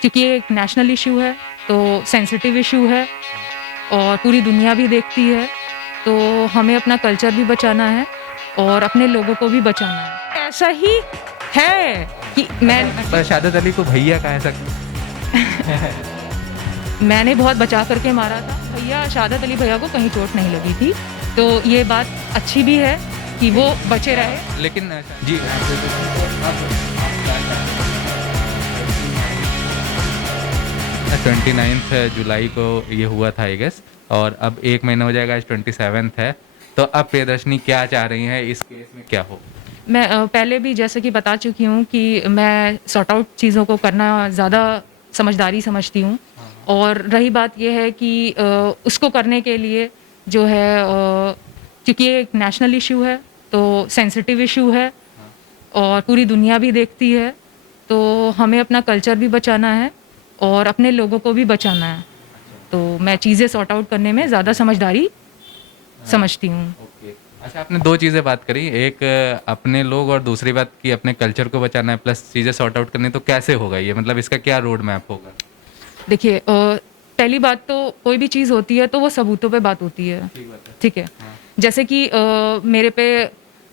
क्योंकि ये एक नेशनल इशू है, तो सेंसिटिव इशू है और पूरी दुनिया भी देखती है, तो हमें अपना कल्चर भी बचाना है और अपने लोगों को भी बचाना है। ऐसा ही है कि पर शहादत अली को भैया कहा सकते? मैंने बहुत बचा करके मारा था भैया, शहादत अली भैया को कहीं चोट नहीं लगी थी, तो ये बात अच्छी भी है कि वो बचे रहे। लेकिन जी 29 जुलाई को ये हुआ था आई गेस, और अब 1 महीना हो जाएगा, आज 27 है। तो अब प्रियदर्शनी क्या चाह रही हैं, इस केस में क्या हो? मैं पहले भी जैसे कि बता चुकी हूँ कि मैं सॉर्ट आउट चीज़ों को करना ज़्यादा समझदारी समझती हूँ, और रही बात यह है कि उसको करने के लिए जो है क्योंकि ये एक नेशनल इशू है, तो सेंसिटिव इशू है और पूरी दुनिया भी देखती है, तो हमें अपना कल्चर भी बचाना है और अपने लोगों को भी बचाना है, तो मैं चीज़ें सॉर्ट आउट करने में ज़्यादा समझदारी समझती हूँ। ओके, अच्छा, आपने 2 चीज़ें बात करी, एक अपने लोग और दूसरी बात कि अपने कल्चर को बचाना है प्लस चीज़ें सॉर्ट आउट करनी, तो कैसे होगा ये, मतलब इसका क्या रोड मैप होगा? देखिए पहली बात तो कोई भी चीज़ होती है तो वो सबूतों पे बात होती है, ठीक है। जैसे कि मेरे पे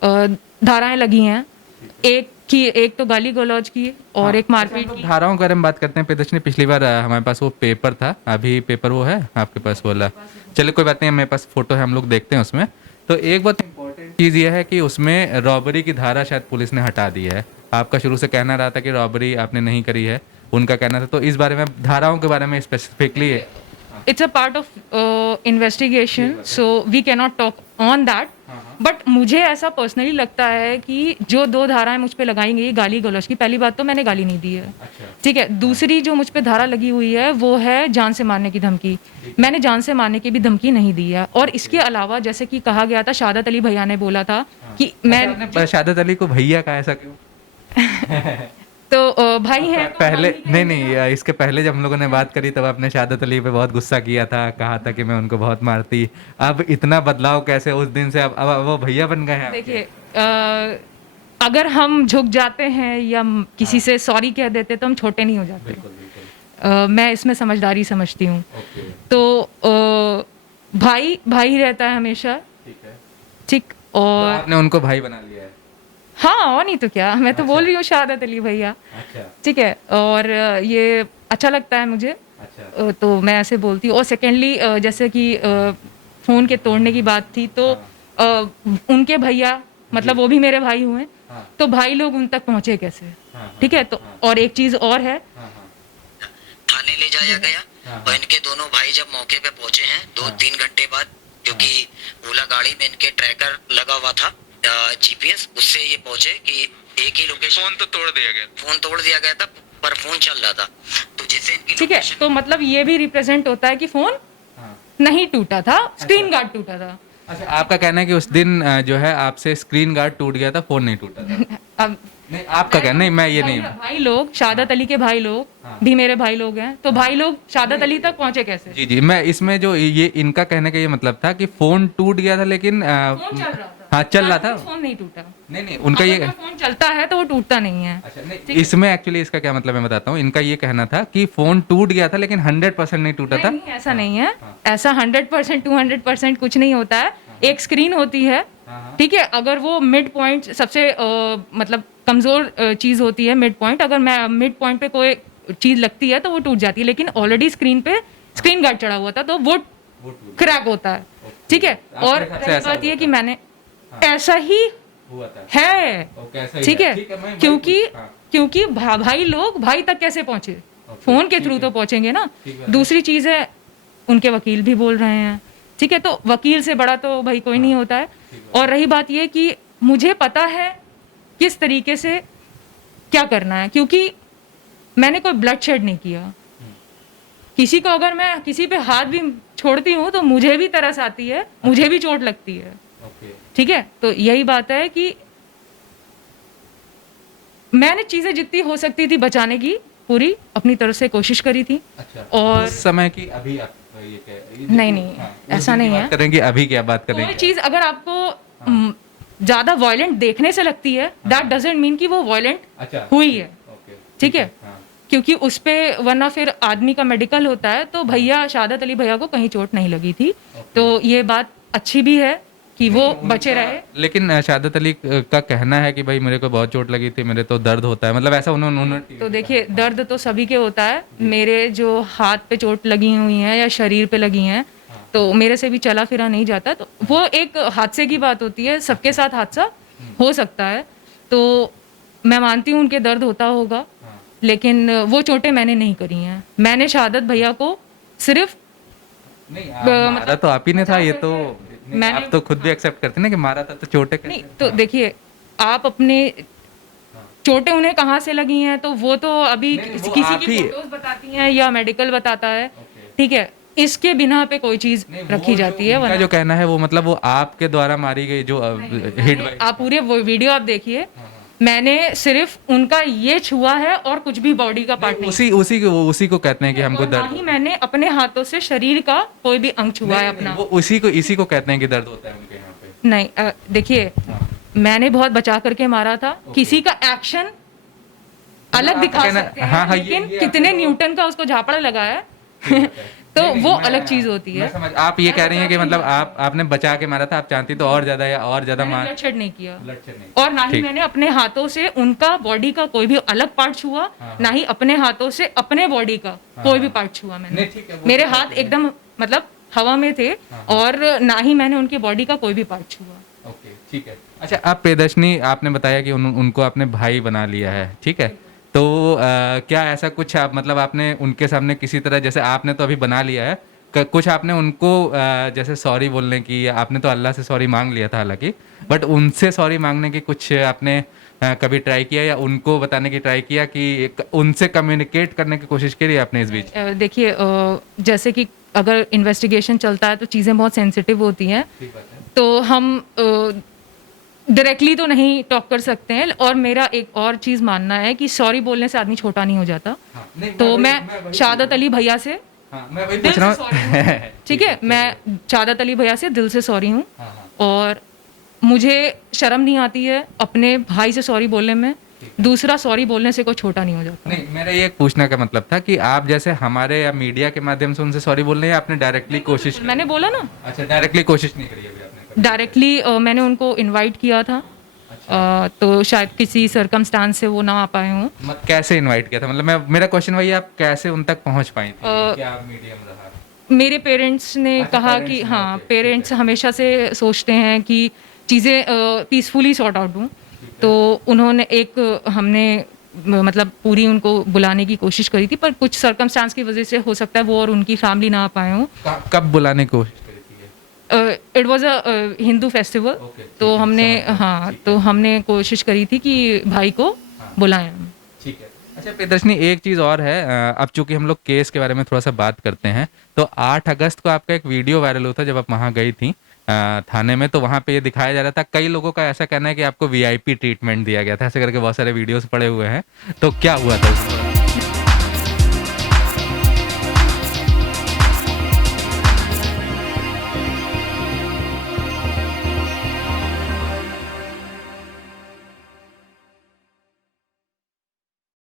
धाराएं लगी हैं, एक तो गाली गलौज की और एक मारपीट की। धाराओं के बारे में बात करते हैं प्रियदर्शनी। पिछली बार हमारे पास वो पेपर था, अभी पेपर वो है आपके पास बोला, चलिए कोई बात नहीं, मेरे पास फोटो है, हम लोग देखते हैं उसमें। तो एक बहुत इंपॉर्टेंट चीज़ ये है कि उसमें रॉबरी की धारा शायद पुलिस ने हटा दी है। आपका शुरू से कहना रहा था कि रॉबरी आपने नहीं करी है, उनका कहना था, तो इस बारे में धाराओं के बारे में specifically it's a part of investigation, so we can not talk on that, but मुझे ऐसा पर्सनली लगता है कि जो 2 धाराएं मुझ पे लगाई गई गाली गलौज की, पहली बात तो मैंने गाली नहीं दी है, ठीक है। दूसरी जो मुझ पे धारा लगी हुई है वो है जान से मारने की धमकी। मैंने जान से मारने की भी धमकी नहीं दी है, और इसके अलावा जैसे कि कहा गया था, शहादत अली भैया ने बोला था कि मैं शहादत अली को भैया कहा, ऐसा क्यों? तो भाई है तो पहले भाई ही नहीं, इसके पहले जब हम लोगों ने बात करी तब आपने शहादत अली पे बहुत गुस्सा किया था, कहा था कि मैं उनको बहुत मारती। अब इतना बदलाव कैसे उस दिन से, अब वो भैया बन गए हैं? देखिए अगर हम झुक जाते हैं या किसी से सॉरी कह देते तो हम छोटे नहीं हो जाते। मैं इसमें समझदारी समझती हूँ, तो भाई भाई रहता है हमेशा, ठीक। तो और आपने उनको भाई बना लिया है? हाँ, और नहीं तो क्या, मैं तो बोल रही हूँ शहादत अली भैया, ठीक है। और ये अच्छा लगता है मुझे, तो मैं ऐसे बोलती हूँ। और सेकेंडली जैसे कि फ़ोन के तोड़ने की बात थी, तो उनके भैया मतलब वो भी मेरे भाई हुए, तो भाई लोग उन तक पहुँचे कैसे, ठीक है। तो और एक चीज़ और है, थाने ले जाया गया और इनके दोनों भाई जब मौके पे पहुंचे हैं 2-3 घंटे बाद, क्योंकि ओला गाड़ी में इनके ट्रैकर लगा हुआ था, जीपीएस, उससे ये पहुंचे कि एक ही लोकेशन। फोन तो तोड़ दिया गया था, पर फोन चल रहा था, तो जिससे इनकी ठीक है। तो मतलब ये भी रिप्रेजेंट होता है कि फ़ोन नहीं टूटा था, स्क्रीन गार्ड टूटा था। अच्छा, आपका कहना है कि उस दिन जो है आपसे स्क्रीन गार्ड टूट गया था, फोन नहीं टूटा था? अब नहीं, आपका कहना नहीं, मैं ये नहीं। भाई लोग, शहादत अली के भाई लोग भी मेरे भाई लोग हैं, तो भाई लोग शहादत अली तक पहुंचे कैसे? जी जी, मैं इसमें जो ये इनका कहने का ये मतलब था कि फोन टूट गया था, लेकिन फोन चल रहा था। हाँ, चल रहा था, फोन नहीं टूटा। नहीं, उनका ये अगर फोन चलता है तो वो टूटता नहीं है। अच्छा, नहीं, इसमें एक्चुअली इसका क्या मतलब मैं बताता हूँ। इनका ये कहना था कि फोन टूट गया था लेकिन 100% नहीं टूटा था। नहीं, ऐसा नहीं है, ऐसा 100% 200% कुछ नहीं होता है। एक स्क्रीन होती है, ठीक है। अगर वो मिड पॉइंट सबसे मतलब कमजोर चीज होती है, मिड पॉइंट, अगर मैं मिड पॉइंट पे कोई चीज लगती है तो वो टूट जाती है, लेकिन ऑलरेडी स्क्रीन पे स्क्रीन गार्ड चढ़ा हुआ था तो वो क्रैक होता है, ठीक है। और रही बात ये कि मैंने ऐसा ही हुआ था, है, ठीक है, क्योंकि भाई लोग भाई तक कैसे पहुंचे, फोन के थ्रू तो पहुंचेंगे ना। दूसरी चीज है, उनके वकील भी बोल रहे हैं, ठीक है, तो वकील से बड़ा तो भाई कोई नहीं होता है। और रही बात ये कि मुझे पता है किस तरीके से क्या करना है, क्योंकि मैंने कोई ब्लड शेड नहीं किया। किसी को अगर मैं किसी पे हाथ भी छोड़ती हूँ तो मुझे भी तरस आती है, मुझे भी चोट लगती है, ठीक है। तो यही बात है कि मैंने चीजें जितनी हो सकती थी बचाने की पूरी अपनी तरफ से कोशिश करी थी। अच्छा, और उस समय की अभी आप ये क्या नहीं, ऐसा नहीं है। करेंगे अभी क्या बात करेंगे? कोई चीज अगर आपको ज्यादा वायलेंट देखने से लगती है, दैट डजंट मीन कि वो वायलेंट हुई है, ठीक है। क्योंकि उस पे वरना फिर आदमी का मेडिकल होता है, तो भैया शहादत अली भैया को कहीं चोट नहीं लगी थी। तो ये बात अच्छी भी है कि वो बचे रहे। लेकिन शहादत अली का कहना है कि भाई मेरे को बहुत चोट लगी थी, मेरे तो दर्द होता है, मतलब ऐसा उन्होंने तो देखिए, दर्द तो सभी के होता है। मेरे जो हाथ पे चोट लगी हुई है या शरीर पे लगी हैं, तो मेरे से भी चला फिरा नहीं जाता। तो वो एक हादसे की बात होती है, सबके साथ हादसा हो सकता है। तो मैं मानती हूँ उनके दर्द होता होगा, लेकिन वो चोटें मैंने नहीं करी हैं। मैंने शहादत भैया को सिर्फ नहीं मारा तो आप ही ने था, ये तो मैंने- आप तो खुद भी एक्सेप्ट करते ना कि मारा था, तो चोटें नहीं, तो देखिए, आप अपने चोटें उन्हें कहाँ से लगी हैं, तो वो तो अभी वो किसी आप की ही- फोटोज बताती हैं या मेडिकल बताता है, ठीक है। इसके बिना पे कोई चीज रखी जाती है। उनका जो कहना है वो मतलब वो आपके द्वारा मारी गई जो हिट आप पूरे वो वीडियो आप देखिए, मैंने सिर्फ उनका ये छुआ है और कुछ भी बॉडी का पार्ट नहीं। उसी को कहते हैं कि हमको और ना दर्द ही मैंने अपने हाथों से शरीर का कोई भी अंग छुआ है अपना। वो इसी को कहते हैं कि दर्द होता है उनके यहाँ पे। नहीं, देखिए, मैंने बहुत बचा करके मारा था। किसी का एक्शन अलग दिखा सकते हैं, हाँ, लेकिन कितने न्यूटन का उसको झापड़ लगा है तो वो अलग चीज होती है। आप ये कह रही हैं कि मतलब आपने बचा के मारा था, आप चाहती तो और ज्यादा मैंने मार ब्लडशेड नहीं किया, नहीं। और ना ही मैंने अपने हाथों से उनका बॉडी का कोई भी अलग पार्ट छुआ, ना ही अपने हाथों से अपने बॉडी का कोई भी पार्ट छुआ मैंने। मेरे हाथ एकदम मतलब हवा में थे, और ना ही मैंने उनकी बॉडी का कोई भी पार्ट छुआ। ओके, ठीक है। अच्छा, आप प्रियदर्शनी, आपने बताया कि उनको आपने भाई बना लिया है, ठीक है। तो क्या ऐसा कुछ आप मतलब आपने उनके सामने किसी तरह, जैसे आपने तो अभी बना लिया है, कुछ आपने उनको जैसे सॉरी बोलने की, आपने तो अल्लाह से सॉरी मांग लिया था हालांकि, बट उनसे सॉरी मांगने की कुछ आपने कभी ट्राई किया, या उनको बताने की ट्राई किया, कि उनसे कम्युनिकेट करने की कोशिश करी आपने इस बीच? देखिए, जैसे कि अगर इन्वेस्टिगेशन चलता है तो चीज़ें बहुत सेंसिटिव होती हैं, तो हम डायरेक्टली तो नहीं टॉक कर सकते हैं। और मेरा एक और चीज़ मानना है कि सॉरी बोलने से आदमी छोटा नहीं हो जाता। तो मैं शहादत अली भैया से मैं वही दिल पूछ रहा से हूँ। sorry हूँ, ठीक है। मैं शहादत अली भैया से दिल से सॉरी हूँ, और मुझे शर्म नहीं आती है अपने भाई से सॉरी बोलने में। दूसरा सॉरी बोलने से कोई छोटा नहीं हो जाता। नहीं, मेरा ये पूछने का मतलब था कि आप जैसे हमारे या मीडिया के माध्यम से उनसे सॉरी बोल रहे हैं, आपने डायरेक्टली कोशिश? मैंने बोला ना, अच्छा, डायरेक्टली कोशिश नहीं करी अभी आपने? डायरेक्टली मैंने उनको इनवाइट किया था। तो शायद किसी सर्कमस्टांस से वो ना आ पाए हों। कैसे इनवाइट किया था, मतलब मेरा क्वेश्चन वही है, आप कैसे उन तक पहुंच पाई थी? क्या मीडियम रहा? मेरे पेरेंट्स ने कहा कि हाँ, पेरेंट्स हमेशा से सोचते हैं कि चीज़ें पीसफुली सॉर्ट आउट हों। तो उन्होंने हमने मतलब पूरी उनको बुलाने की कोशिश करी थी, पर कुछ सर्कमस्टांस की वजह से हो सकता है वो और उनकी फैमिली ना आ पाए हों। कब बुलाने की कोशिश करी थी? It was a Hindu festival. तो हमने कोशिश करी थी कि भाई को बुलाएं। ठीक है। अच्छा प्रियदर्शनी, एक चीज़ और है, अब चूंकि हम लोग केस के बारे में थोड़ा सा बात करते हैं, तो 8 अगस्त को आपका एक वीडियो वायरल हुआ था जब आप वहाँ गई थी थाने में, तो वहाँ पे ये दिखाया जा रहा था, कई लोगों का ऐसा कहना है कि आपको VIP ट्रीटमेंट दिया गया था, ऐसे करके बहुत सारे वीडियोस पड़े हुए हैं, तो क्या हुआ था?